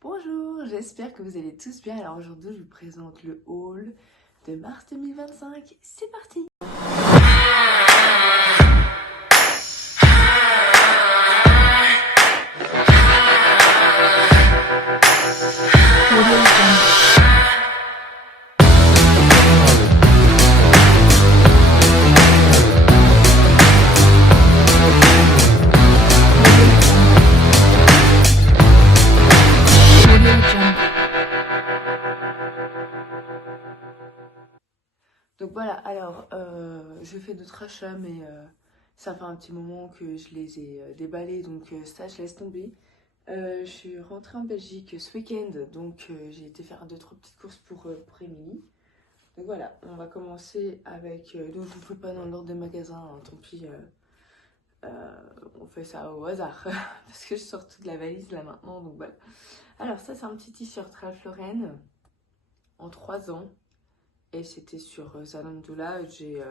Bonjour, j'espère que vous allez tous bien. Alors aujourd'hui, je vous présente le haul de mars 2025. C'est parti! Donc voilà, alors je fais d'autres achats, mais ça fait un petit moment que je les ai déballés, donc ça je laisse tomber. Je suis rentrée en Belgique ce week-end, donc j'ai été faire 2-3 petites courses pour Émilie. Donc voilà, on va commencer avec. Donc je ne vous fais pas dans l'ordre des magasins, hein, tant pis, on fait ça au hasard, parce que je sors toute la valise là maintenant, donc voilà. Alors ça c'est un petit t-shirt Ralph Lauren en 3 ans. Et c'était sur Zalando. Je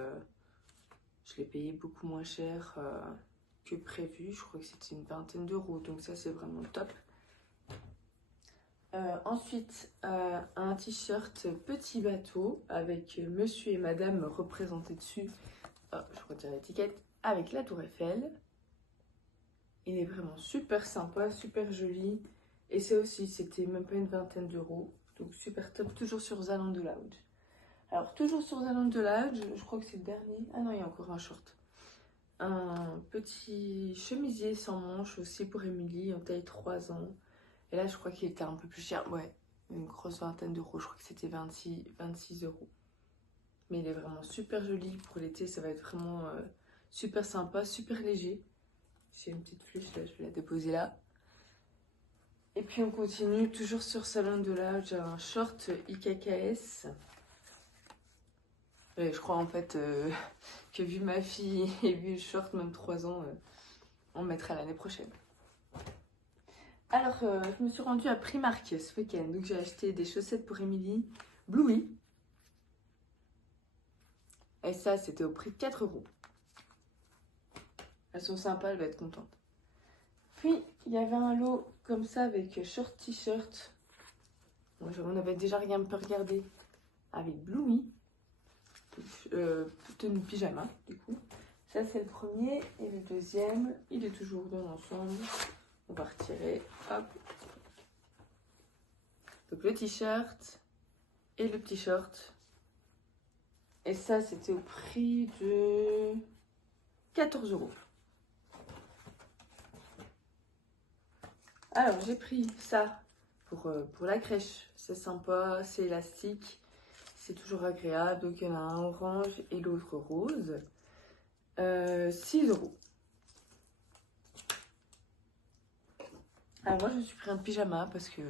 l'ai payé beaucoup moins cher que prévu. Je crois que c'était une vingtaine d'euros. Donc ça, c'est vraiment top. Ensuite, un t-shirt petit bateau avec monsieur et madame représentés dessus. Oh, je retire l'étiquette. Avec la tour Eiffel. Il est vraiment super sympa, super joli. Et ça aussi, c'était même pas une vingtaine d'euros. Donc super top, toujours sur Zalando Lounge. Alors, toujours sur Zalando Lounge, je crois que c'est le dernier. Ah non, il y a encore un short. Un petit chemisier sans manches aussi pour Émilie en taille 3 ans. Et là, je crois qu'il était un peu plus cher. Ouais, une grosse vingtaine d'euros. Je crois que c'était 26 euros. Mais il est vraiment super joli pour l'été. Ça va être vraiment super sympa, super léger. J'ai une petite flèche là, je vais la déposer là. Et puis on continue toujours sur Zalando Lounge. J'ai un short IKKS. Et je crois en fait que vu ma fille et vu le short, même 3 ans, on le mettra l'année prochaine. Alors, je me suis rendue à Primark ce week-end. Donc, j'ai acheté des chaussettes pour Émilie, Bluey. Et ça, c'était au prix de 4 euros. Elles sont sympas, elle va être contente. Puis, il y avait un lot comme ça avec short t-shirt. Bon, on avait déjà un peu regardé avec Bluey. Tenue pyjama, du coup. Ça, c'est le premier. Et le deuxième, il est toujours dans l'ensemble. On va retirer. Hop. Donc, le t-shirt et le petit short. Et ça, c'était au prix de 14 euros. Alors, j'ai pris ça pour la crèche. C'est sympa, c'est élastique, c'est toujours agréable. Donc, il y en a un orange et l'autre rose. 6 euros. Alors, moi, je me suis pris un pyjama parce que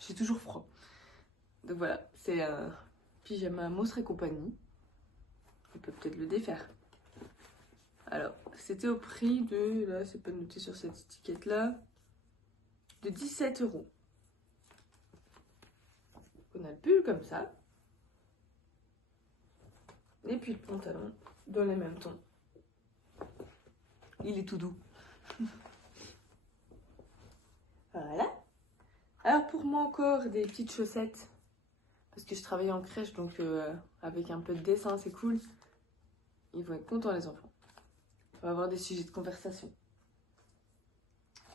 j'ai toujours froid. Donc, voilà, c'est un pyjama Mousse et compagnie. On peut peut-être le défaire. Alors, c'était au prix de, là, c'est pas noté sur cette étiquette-là, de 17 euros. On a le pull comme ça. Et puis le pantalon dans les mêmes tons. Il est tout doux. Voilà. Alors pour moi encore des petites chaussettes. Parce que je travaille en crèche, donc avec un peu de dessin, c'est cool. Ils vont être contents les enfants. On va avoir des sujets de conversation.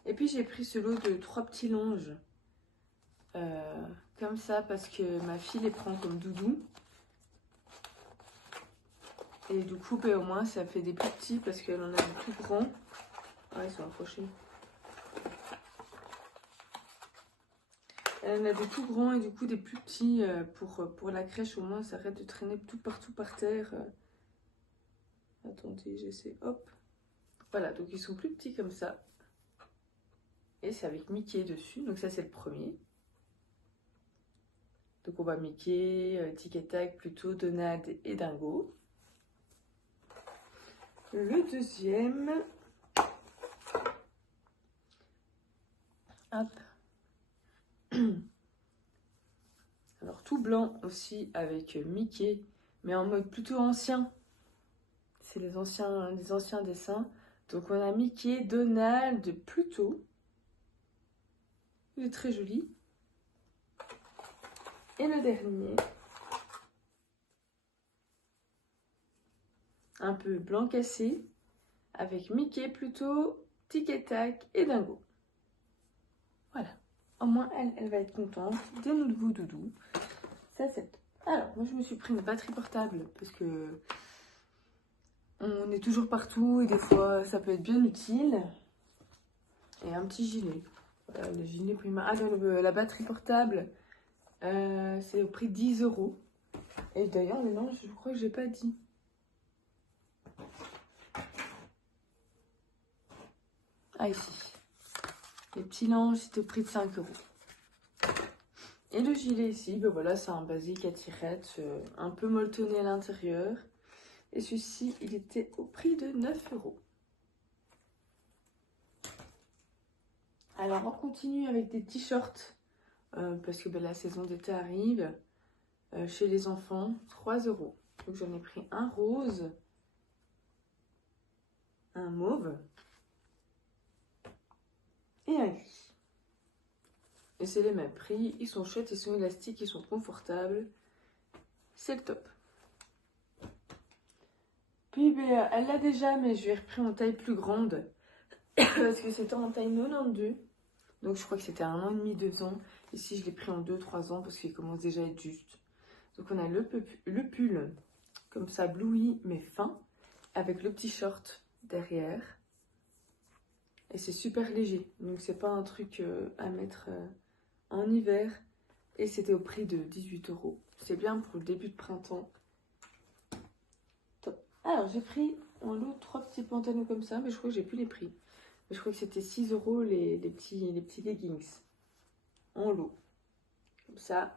Et puis j'ai pris ce lot de 3 petits longes. Comme ça parce que ma fille les prend comme doudou. Et du coup, au moins, ça fait des plus petits parce qu'elle en a des tout grands. Ah, ils sont accrochés. Elle en a des tout grands et du coup des plus petits pour la crèche. Au moins, ça arrête de traîner tout partout par terre. Attendez, j'essaie. Hop. Voilà, donc ils sont plus petits comme ça. Et c'est avec Mickey dessus. Donc ça, c'est le premier. Donc on va Mickey, Tic et Tac, plutôt Donald et Dingo. Le deuxième. Hop. Alors tout blanc aussi avec Mickey, mais en mode plutôt ancien. C'est les anciens dessins. Donc on a Mickey, Donald, Pluto. Il est très joli. Et le dernier, un peu blanc cassé, avec Mickey plutôt, Tic et Tac et Dingo. Voilà. Au moins, elle va être contente. Des nouveaux doudous. Ça, c'est top. Alors, moi, je me suis pris une batterie portable parce que on est toujours partout et des fois, ça peut être bien utile. Et un petit gilet. Voilà, le gilet Prima. Ah, la batterie portable, c'est au prix de 10 €. Et d'ailleurs, non, je crois que j'ai pas dit. Ah, ici. Les petits langes, c'était au prix de 5 €. Et le gilet ici, ben voilà, c'est un basique à tirettes, un peu molletonné à l'intérieur. Et celui-ci, il était au prix de 9 €. Alors, on continue avec des t-shirts, parce que ben, la saison d'été arrive. Chez les enfants, 3 €. Donc, j'en ai pris un rose, un mauve et un gris. Et c'est les mêmes prix, ils sont chouettes, ils sont élastiques, ils sont confortables. C'est le top. Puis ben, elle l'a déjà, mais je l'ai repris en taille plus grande. Parce que c'était en taille 92. Donc je crois que c'était 1 an et demi, 2 ans. Ici je l'ai pris en 2-3 ans parce qu'il commence déjà à être juste. Donc on a le pull, comme ça, blouis mais fin. Avec le petit short derrière. Et c'est super léger. Donc c'est pas un truc à mettre en hiver. Et c'était au prix de 18 €. C'est bien pour le début de printemps. Top. Alors j'ai pris en lot 3 petits pantalons comme ça. Mais je crois que j'ai plus les prix. Mais je crois que c'était 6 € les petits leggings. En lot. Comme ça.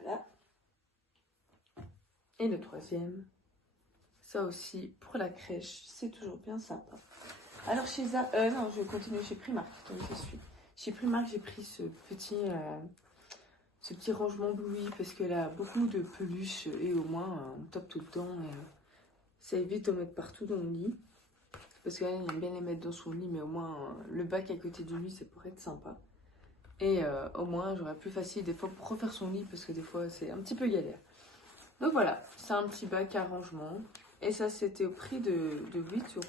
Voilà. Et le troisième. Ça aussi, pour la crèche, c'est toujours bien sympa. Alors chez Zara... non, je continue chez Primark. Donc je suis. Chez Primark, j'ai pris ce petit rangement blouis parce qu'elle a beaucoup de peluches et au moins on tape tout le temps. Et, ça évite de mettre partout dans le lit. Parce qu'elle aime bien les mettre dans son lit, mais au moins le bac à côté du lit, ça pourrait être sympa. Et au moins, j'aurais plus facile des fois pour refaire son lit parce que des fois, c'est un petit peu galère. Donc voilà, c'est un petit bac à rangement. Et ça, c'était au prix de 8 €.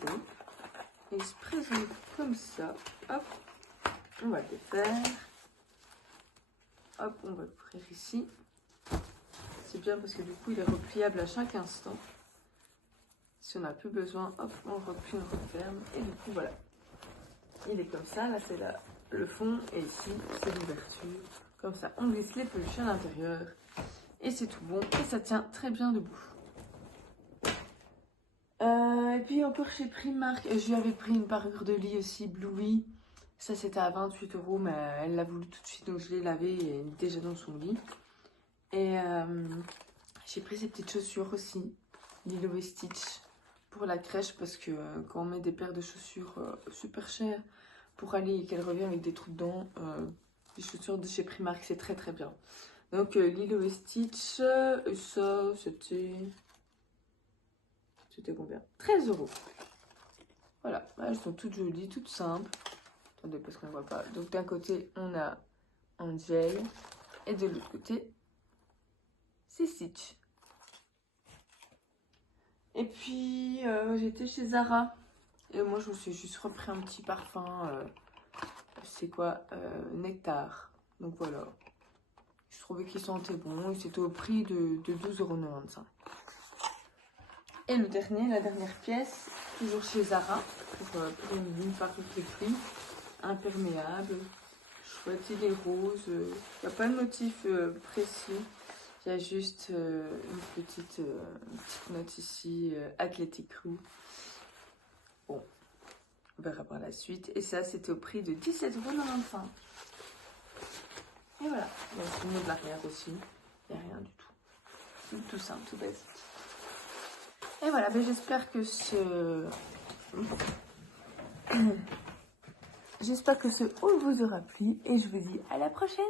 Et il se présente comme ça. Hop, on va le défaire. Hop, on va l'ouvrir ici. C'est bien parce que du coup, il est repliable à chaque instant. Si on n'a plus besoin, hop, on replie, on referme. Et du coup, voilà. Il est comme ça. Là, c'est le fond. Et ici, c'est l'ouverture. Comme ça, on glisse les peluches à l'intérieur. Et c'est tout bon. Et ça tient très bien debout. Et puis encore chez Primark, je lui avais pris une parure de lit aussi, Bluey. Ça c'était à 28 €, mais elle l'a voulu tout de suite, donc je l'ai lavé et elle est déjà dans son lit. Et j'ai pris ces petites chaussures aussi, Lilo et Stitch, pour la crèche, parce que quand on met des paires de chaussures super chères pour aller et qu'elles reviennent avec des trous dedans, les chaussures de chez Primark, c'est très très bien. Donc Lilo et Stitch, ça c'était... C'était combien? 13 €. Voilà, elles sont toutes jolies, toutes simples. Attendez, parce qu'on ne voit pas. Donc d'un côté, on a Angel. Et de l'autre côté, c'est Stitch. Et puis, j'étais chez Zara. Et moi, je me suis juste repris un petit parfum. C'est quoi? Nectar. Donc voilà. Je trouvais qu'il sentait bon. Et c'était au prix de 12,95 €. Et le dernier, la dernière pièce, toujours chez Zara, pour une parure de pluie, imperméable, chouette, il est rose, il n'y a pas de motif précis, il y a juste une petite note ici, Athletic Crew. Bon, on verra par la suite. Et ça, c'était au prix de 17,95 €. Et voilà, il y a le mot de l'arrière aussi, il n'y a rien du tout. Tout simple, tout basique. Et voilà, ben j'espère que ce haul vous aura plu et je vous dis à la prochaine.